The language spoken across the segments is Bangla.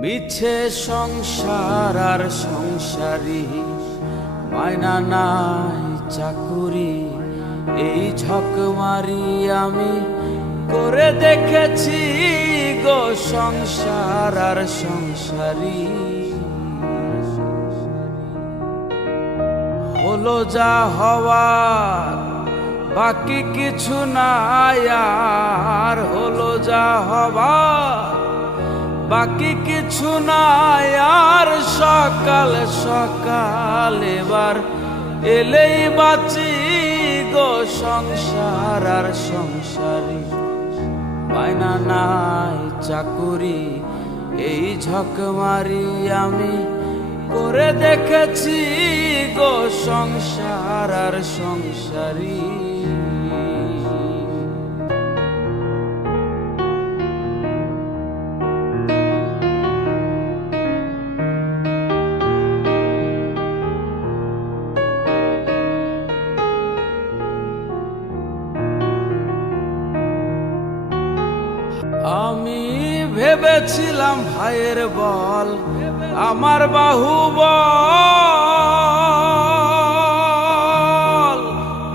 মিছে সংসার আর সংসারী, মায়না নাই চাকুরি, এই ঝকমারি আমি করে দেখেছি গো সংসার আর সংসারী। হলো যা হওয়ার বাকি কিছু নাই আর, হলো যা হওয়ার বাকি কিছু নাই আর। সকাল সকাল এবার এলেই বাঁচি গো সংসার আর সংসারী, মায়না নাই চাকুরি, এই ঝকমারি আমি করে দেখেছি গো সংসার আর সংসারী। আমি ভেবেছিলাম ভাইয়ের বল আমার বাহুবল,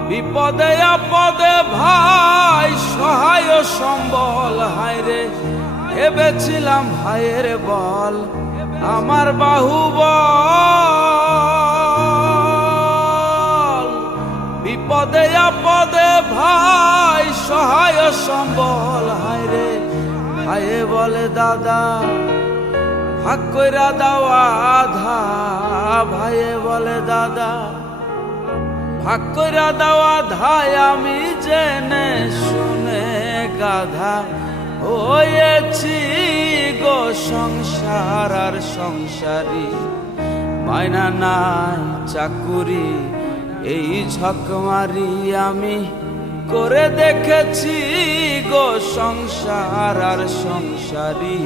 বিপদে আপদে ভাই সহায় সম্বল। হায়রে ভেবেছিলাম ভাইয়ের বল আমার বাহুবল, বিপদে আপদে ভাই সহায় সম্বল। হায়রে ভাইয়ে বলে দাদা ভাগ কইরা দাও আধা, ভাইয়ে বলে দাদা ভাগ কইরা দাও আধা। আমি জেনে শুনে গাধা হয়েছি গো সংসার আর সংসারী, মায়না নাই চাকুরি, এই ঝকমারি আমি করে দেখেছি গো সংসার আর সংসারী।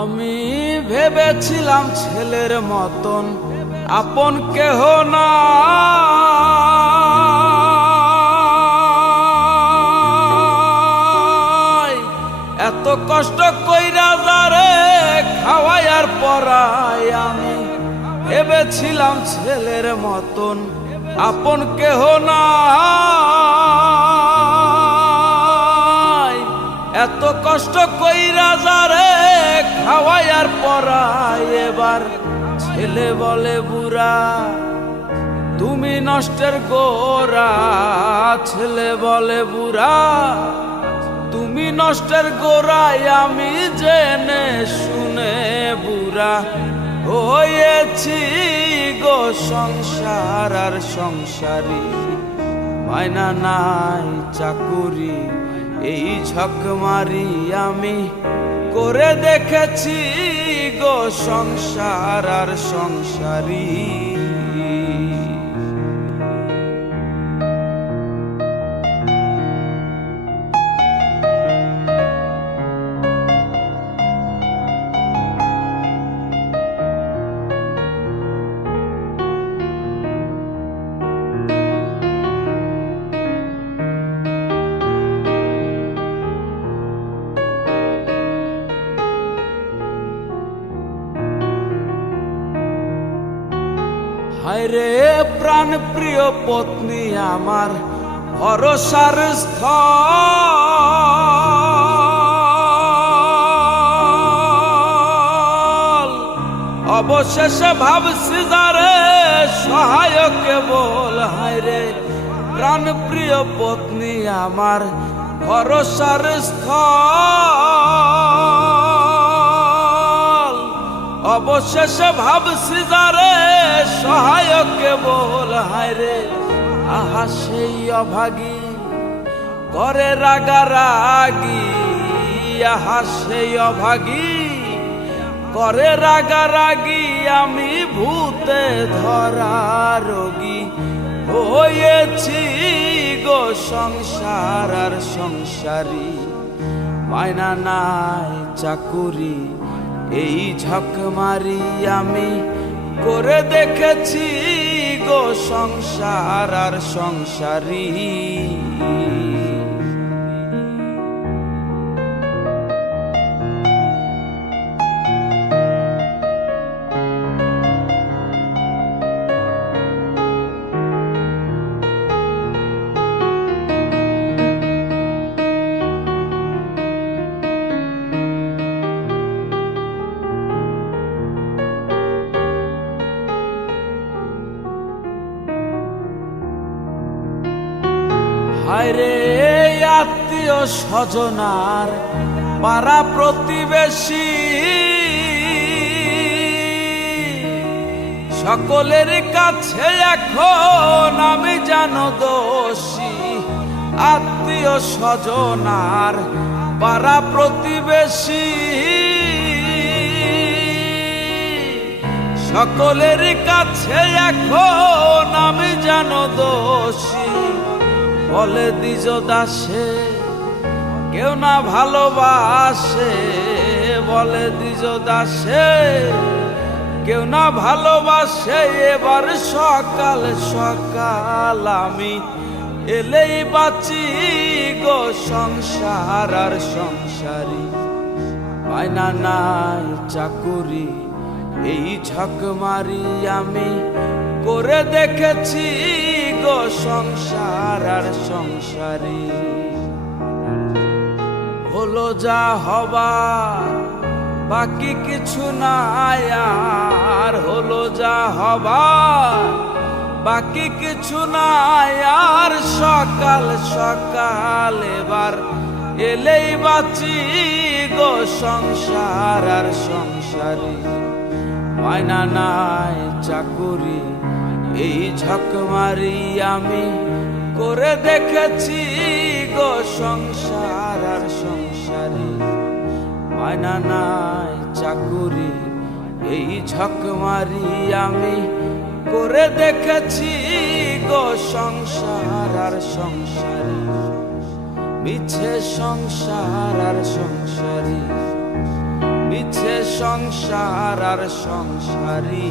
আমি ভেবেছিলাম ছেলের মতন আপন কেহ না, এত কষ্ট কইরা যারে খাওয়াই আর পরাই। আমি ভেবেছিলাম ছেলের মতন আপন কেহ না, এত কষ্ট কইরা যারে খাওয়াই আর পরাই। এবার ছেলে বলে বুড়া তুমি নষ্টের গোড়া, ছেলে বলে বুড়া তুমি নষ্টের গোড়ায়। আমি জেনে শুনে বুড়া হয়েছি গো সংসার আর সংসারী, মায়না নাই চাকুরি, এই ঝকমারি আমি করে দেখেছি গো সংসার আর সংসারী। হায়রে প্রাণ প্রিয় পত্নী আমার ভরসার স্থল, অবশেষে ভাবছি যারে সহায়ক কেবল। হায়রে প্রাণ প্রিয় পত্নী আমার ভরসার স্থল, অবশেষে ভাবছি যারে সহায়ক কেবল। হায়রে আহা সেই অভাগী করে রাগারাগি, আহা সেই অভাগী করে রাগারাগি। আমি ভূতে ধরা রোগী হয়েছি গো সংসার আর সংসারী, মায়না নাই চাকুরি এই ঝকমারি আমি করে দেখেছি গো সংসার আর সংসারী। হায়রে আত্মীয় স্বজনার পাড়া প্রতিবেশী সকলের কাছে এখন আমি জানো দোষী। আত্মীয় স্বজনার পাড়া প্রতিবেশী সকলের কাছে এখন আমি জানো দোষী। বলে দ্বিজ দাসে কেউ না ভালোবাসে, বলে দ্বিজ দাসে কেউ না ভালোবাসে। এবার সকাল সকাল আমি এলেই বাঁচি গো সংসার আর সংসারী, মায়না নাই চাকুরি এই ঝকমারি আমি করে দেখেছি গো সংসার আর সংসারী। হলো যা হবার বাকি কিছু নাই আর, হলো যা হবার বাকি কিছু নাই আর। সকাল সকাল এবার এলেই বাঁচি গো সংসার আর সংসারী, মায়না নাই চাকুরি এই ঝকমারি আমি করে দেখেছি গো সংসার আর সংসারী, মায়না নাই চাকুরি এই ঝকমারি আমি করে দেখেছি গো সংসার আর সংসারী। মিছে সংসার আর সংসারী, মিছে সংসার আর সংসারী।